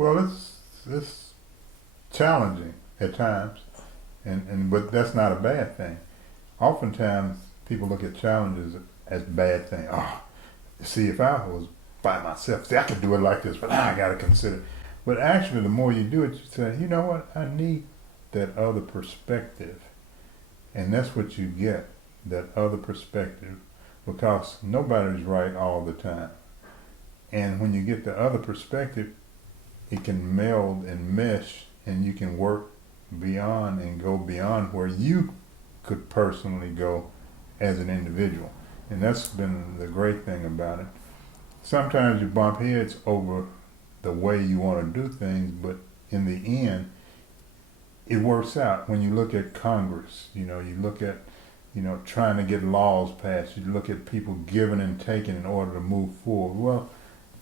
Well, it's challenging at times, and but that's not a bad thing. Oftentimes, people look at challenges as bad thing. Oh, see, if I was by myself, see, I could do it like this, but now I got to consider. But actually, the more you do it, you say, you know what? I need that other perspective, and that's what you get, that other perspective, because nobody's right all the time. And when you get the other perspective, it can meld and mesh, and you can work beyond and go beyond where you could personally go as an individual. And that's been the great thing about it. Sometimes you bump heads over the way you want to do things, but in the end, it works out. When you look at Congress, you look at, trying to get laws passed, you look at people giving and taking in order to move forward. Well,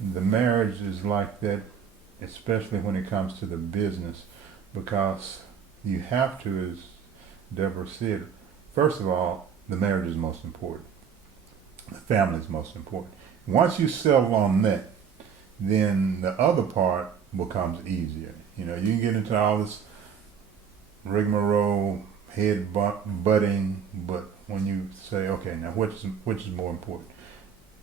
the marriage is like that, especially when it comes to the business, because you have to, as Deborah said, first of all, the marriage is most important. The family is most important. Once you settle on that, then the other part becomes easier. You can get into all this rigmarole, head butting, but when you say, okay, now which is more important?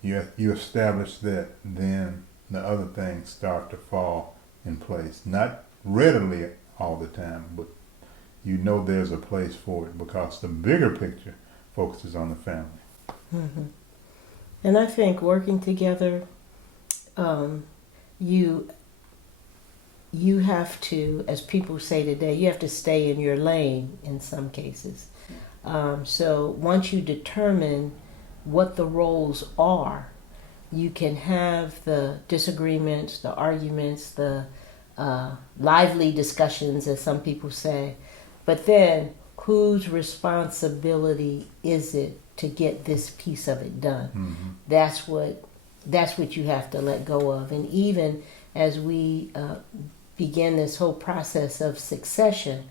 You establish that, then the other things start to fall in place. Not readily all the time, but there's a place for it because the bigger picture focuses on the family. Mm-hmm. And I think working together, you have to, as people say today, you have to stay in your lane in some cases. So once you determine what the roles are, you can have the disagreements, the arguments, the lively discussions, as some people say. But then, whose responsibility is it to get this piece of it done? Mm-hmm. That's what you have to let go of. And even as we begin this whole process of succession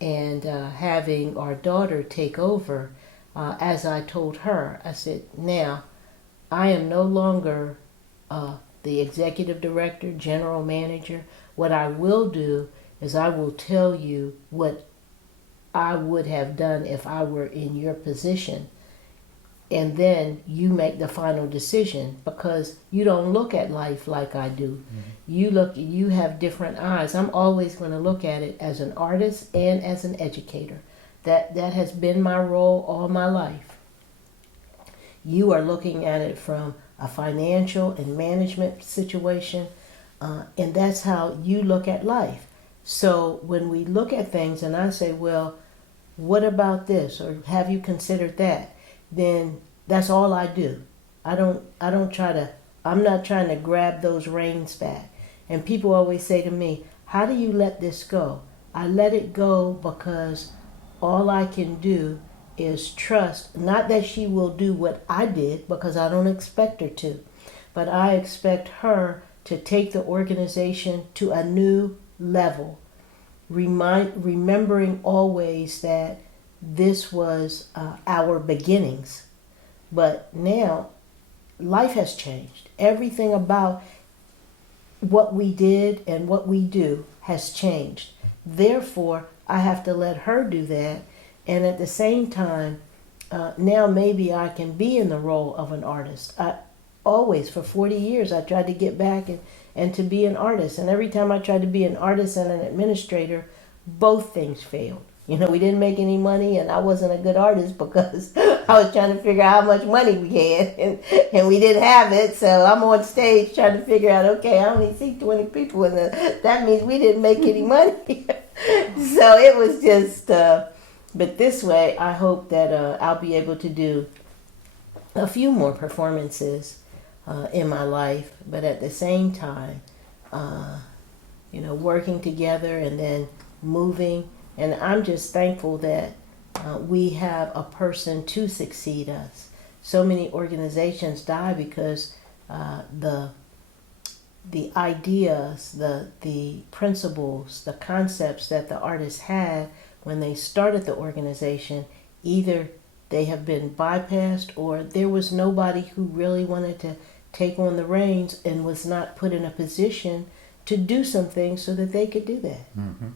and having our daughter take over, as I told her, I said, now, I am no longer the executive director, general manager. What I will do is I will tell you what I would have done if I were in your position. And then you make the final decision, because you don't look at life like I do. Mm-hmm. You have different eyes. I'm always going to look at it as an artist and as an educator. That has been my role all my life. You are looking at it from a financial and management situation, and that's how you look at life. So when we look at things and I say, well, what about this, or have you considered that, then that's all I do. I'm not trying to grab those reins back. And people always say to me, how do you let this go? I let it go because all I can do is trust, not that she will do what I did, because I don't expect her to, but I expect her to take the organization to a new level, remembering always that this was our beginnings. But now life has changed. Everything about what we did and what we do has changed. Therefore, I have to let her do that. And at the same time, now maybe I can be in the role of an artist. Always, for 40 years, I tried to get back and to be an artist. And every time I tried to be an artist and an administrator, both things failed. We didn't make any money, and I wasn't a good artist because I was trying to figure out how much money we had, and we didn't have it. So I'm on stage trying to figure out, okay, I only see 20 people, and that means we didn't make any money. So it was just, but this way, I hope that I'll be able to do a few more performances in my life, but at the same time, working together and then moving. And I'm just thankful that we have a person to succeed us. So many organizations die because the ideas, the principles, the concepts that the artists had when they started the organization, either they have been bypassed or there was nobody who really wanted to take on the reins and was not put in a position to do some things so that they could do that. Hmm.